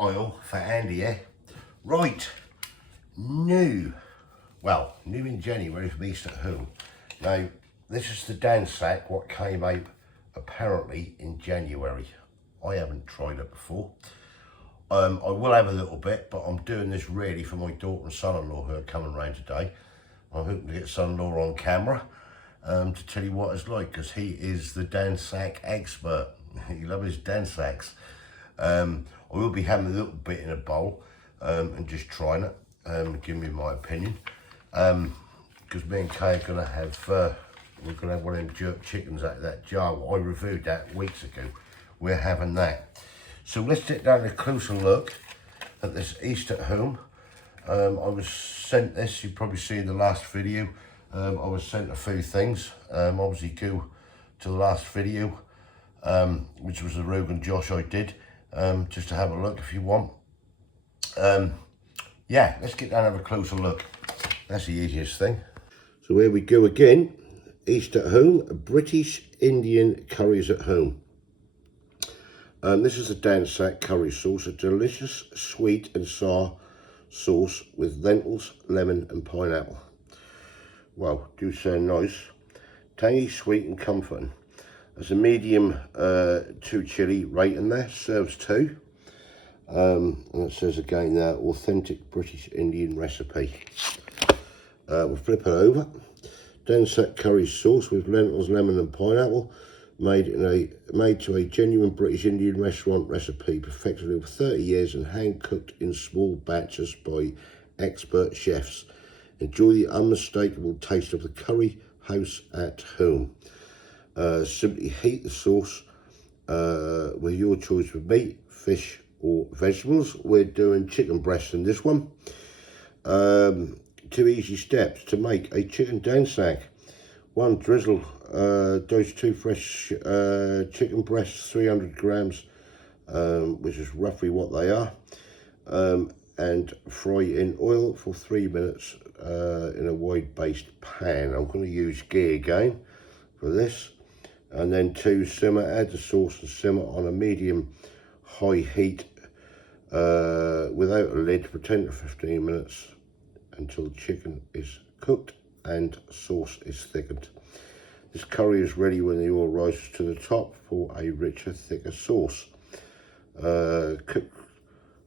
oil for Andy here. Right, new in January from East at Home. Now, this is the Dhansak, what came out apparently in January. I haven't tried it before. I will have a little bit, but I'm doing this really for my daughter and son-in-law who are coming round today. I'm hoping to get son-in-law on camera to tell you what it's like, because he is the Dhansak expert. He loves his Dhansaks. I will be having a little bit in a bowl and just trying it, giving me my opinion. Because me and Kay are gonna have we're gonna have one of them jerk chickens out of that jar. I reviewed that weeks ago. We're having that. So let's sit down and a closer look at this East at Home. I was sent this, you probably seen in the last video. I was sent a few things. Obviously go to the last video, which was the Rogan Josh I did, just to have a look if you want. Yeah, let's get down and have a closer look. That's the easiest thing. So here we go again. East at Home, British Indian curries at home. This is the Dhansak curry sauce, a delicious sweet and sour sauce with lentils, lemon and pineapple. Wow, do sound nice. Tangy, sweet and comforting. There's a medium 2 chilli rating there, serves 2. And it says again there, authentic British Indian recipe. We'll flip it over. Dhansak curry sauce with lentils, lemon and pineapple, made to a genuine British Indian restaurant recipe, perfected over 30 years and hand cooked in small batches by expert chefs. Enjoy the unmistakable taste of the curry house at home. Simply heat the sauce with your choice of meat, fish or vegetables. We're doing chicken breast in this one. 2 easy steps to make a chicken Dhansak. 1, drizzle those 2 fresh chicken breasts, 300 grams, which is roughly what they are, and fry in oil for 3 minutes in a wide-based pan. I'm going to use ghee again for this. And then 2, simmer, add the sauce and simmer on a medium-high heat without a lid for 10 to 15 minutes until the chicken is cooked and sauce is thickened. This curry is ready when the oil rises to the top for a richer, thicker sauce. Cook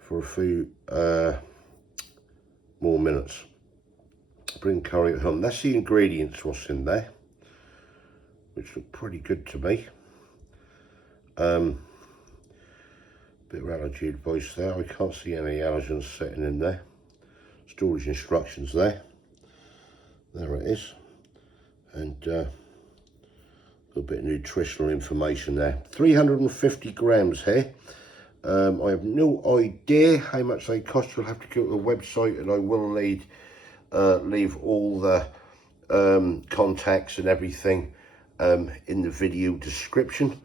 for a few more minutes. Bring curry at home. That's the ingredients what's in there, which look pretty good to me. Bit of allergy advice there. I can't see any allergens sitting in there. Storage instructions there. There it is. And a little bit of nutritional information there. 350 grams here. I have no idea how much they cost. You'll have to go to the website, and I will leave all the contacts and everything in the video description.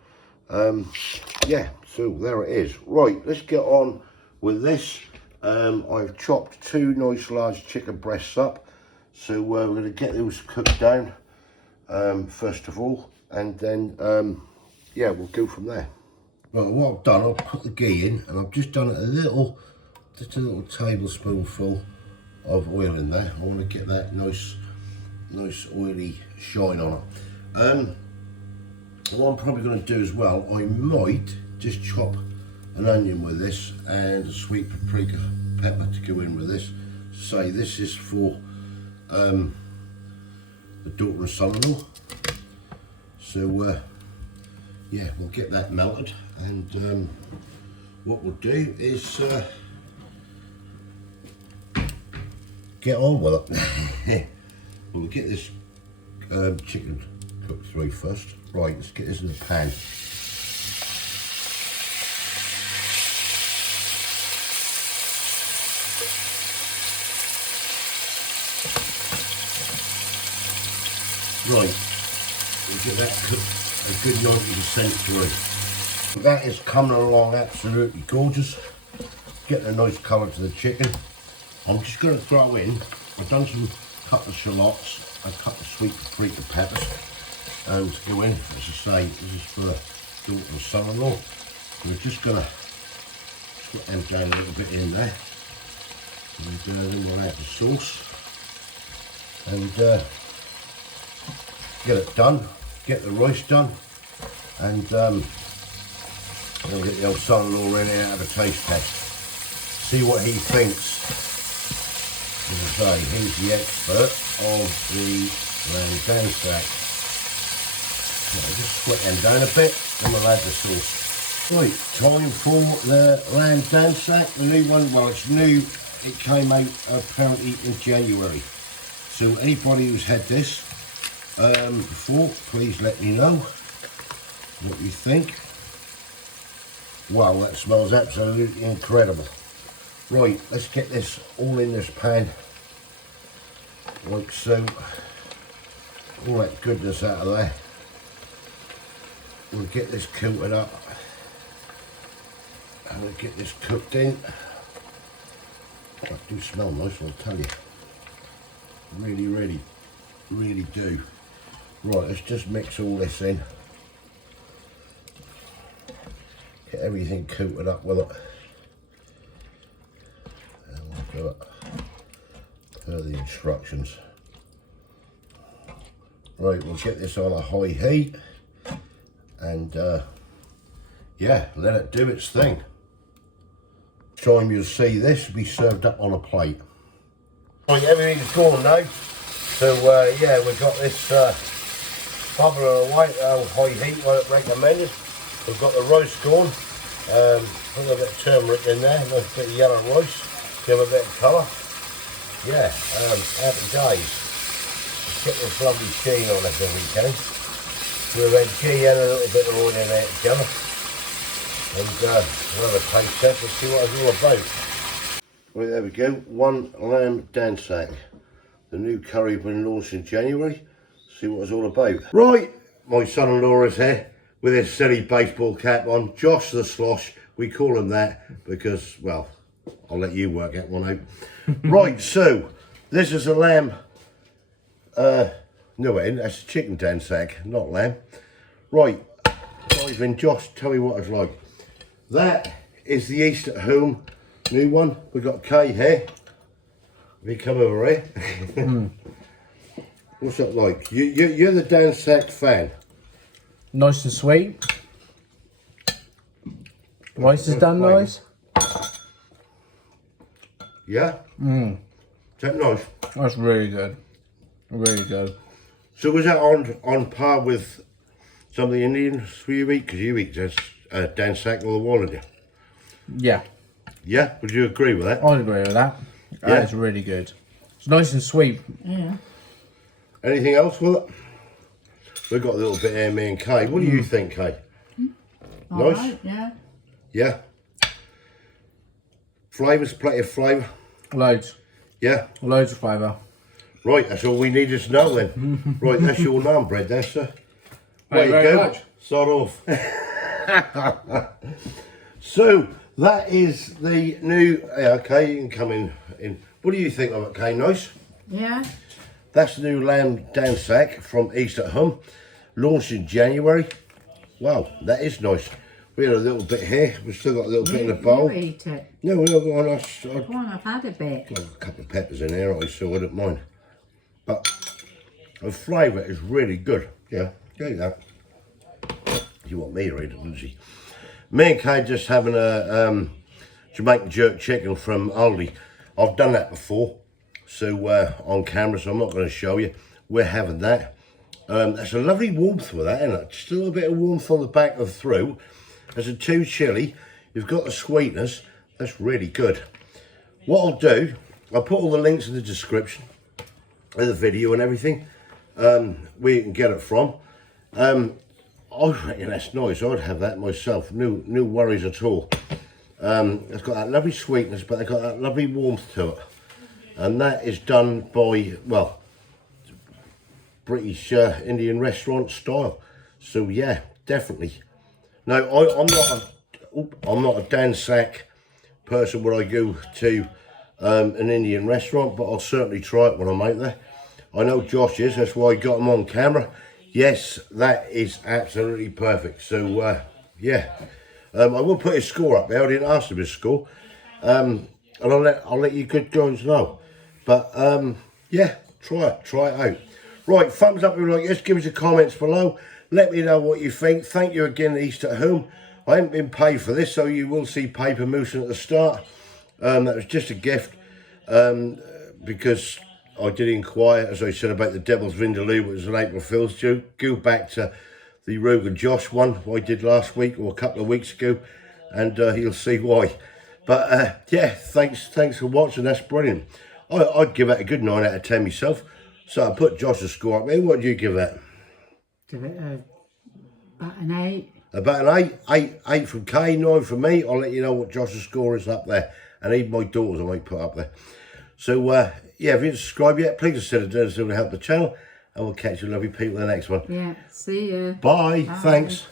Yeah, so there it is. Right, let's get on with this. I've chopped 2 nice large chicken breasts up, so we're going to get those cooked down first of all, and then yeah, we'll go from there. Right, what I've done, I'll put the ghee in, and I've just done it just a little tablespoonful of oil in there. I want to get that nice oily shine on it. What I'm probably going to do as well, I might just chop an onion with this and a sweet paprika pepper to go in with this. Say this is for the daughter and son-in-law. So yeah, we'll get that melted, and what we'll do is get on with it. We'll get this chicken cooked through first. Right, let's get this in the pan. Right, we'll get that cooked a good 90% through. That is coming along absolutely gorgeous. Getting a nice colour to the chicken. I'm just going to throw in, I've done some cut the shallots, I've cut the sweet paprika peppers, and to go in, as I say, this is for daughter and son-in-law. We're just going to Put them down a little bit in there. And then we'll add the sauce. And get it done. Get the rice done. And I'll get the old son-in-law in here to have a taste test. See what he thinks. As I say, he's the expert of the lamb Dhansak. So I'll just split them down a bit and we'll add the sauce. Right, time for the lamb Dhansak, the new one. Well, it's new, it came out apparently in January. So anybody who's had this before, please let me know what you think. Wow, that smells absolutely incredible. Right, let's get this all in this pan, like so. All that goodness out of there. We'll get this coated up. And we'll get this cooked in. That do smell nice, I'll tell you. Really, really, really do. Right, let's just mix all this in. Get everything coated up with it. And we'll do it per the instructions. Right, we'll get this on a high heat. And yeah, let it do its thing. Time you'll see this be served up on a plate. Right, everything's gone now. So yeah, we've got this bubbling away at high heat like it recommended. We've got the rice gone. Put a bit of turmeric in there, a bit of yellow rice, give it a bit of colour. Yeah, happy days. Get this lovely sheen on it every weekend. With a red ghee and a little bit of oil in there together. And we'll have a taste test and see what it's all about. Right, there we go. One lamb Dhansak. The new curry been launched in January. See what it's all about. Right, my son-in-law is here with his silly baseball cap on. Josh the Slosh. We call him that because, well, I'll let you work that one out. Right, so this is a lamb. No, that's a chicken Dhansak, not lamb. Right, dive in, Josh, tell me what it's like. That is the East at Home new one. We've got Kay here. Have you come over here? What's that like? You're the Dhansak fan. Nice and sweet. Rice is done nice. Yeah? Is that nice? That's really good. Really good. So was that on par with some of the Indians you eat? Because you eat Dhansak all the while, didn't you? Yeah. Yeah? Would you agree with that? I'd agree with that. That is really good. It's nice and sweet. Yeah. Anything else with it? We've got a little bit here, me and Kay. What do you think, Kay? Nice? Right, yeah. Yeah? Flavours, plenty of flavour? Loads. Yeah? Loads of flavour. Right, that's all we needed to know then. Right, that's your naan bread there, sir. Thank you very much. Start off. So, that is the new... Yeah, okay, you can come in. What do you think of it, Kay? Nice? Yeah. That's the new lamb Dhansak from East at Home. Launched in January. Wow, that is nice. We had a little bit here. We've still got a little bit in the bowl. You eat it. No, we're not going Go on, I've had a bit. got a couple of peppers in here, so I don't mind. But the flavour is really good. Yeah, get that. You want me to eat it, doesn't she? Me and Kay just having a Jamaican jerk chicken from Aldi. I've done that before, so on camera, so I'm not going to show you. We're having that. There's a lovely warmth with that, isn't it? Just a little bit of warmth on the back of the throat. There's a too chilly. You've got the sweetness. That's really good. What I'll do, I'll put all the links in the description of the video and everything where you can get it from. I reckon that's nice. I'd have that myself. No worries at all. It's got that lovely sweetness, but they've got that lovely warmth to it. And that is done by, well, British Indian restaurant style. So yeah, definitely. Now I'm not a Dhansak person where I go to an Indian restaurant, but I'll certainly try it when I'm out there. I know Josh is, that's why I got him on camera. Yes, that is absolutely perfect. So yeah, I will put his score up there. I didn't ask him his score, and I'll let you good guys know. But yeah, try it out. Right, thumbs up if you like this. Give us your comments below. Let me know what you think. Thank you again, East at Home. I haven't been paid for this, so you will see paper moosing at the start. That was just a gift, because I did inquire, as I said, about the Devil's Vindaloo, which was an April Fool's joke. Go back to the Rogan Josh one I did last week or a couple of weeks ago, and you'll see why. But yeah, thanks for watching. That's brilliant. I'd give it a good 9 out of 10 myself. So I put Josh's score up there. What do you give that? Give it about an 8. About an 8 from Kay, 9 from me. I'll let you know what Josh's score is up there. And even my daughters I might put up there. So yeah, if you didn't subscribe yet, please consider doing so to help the channel. And we'll catch you lovely people in the next one. Yeah, see you. Bye. Thanks.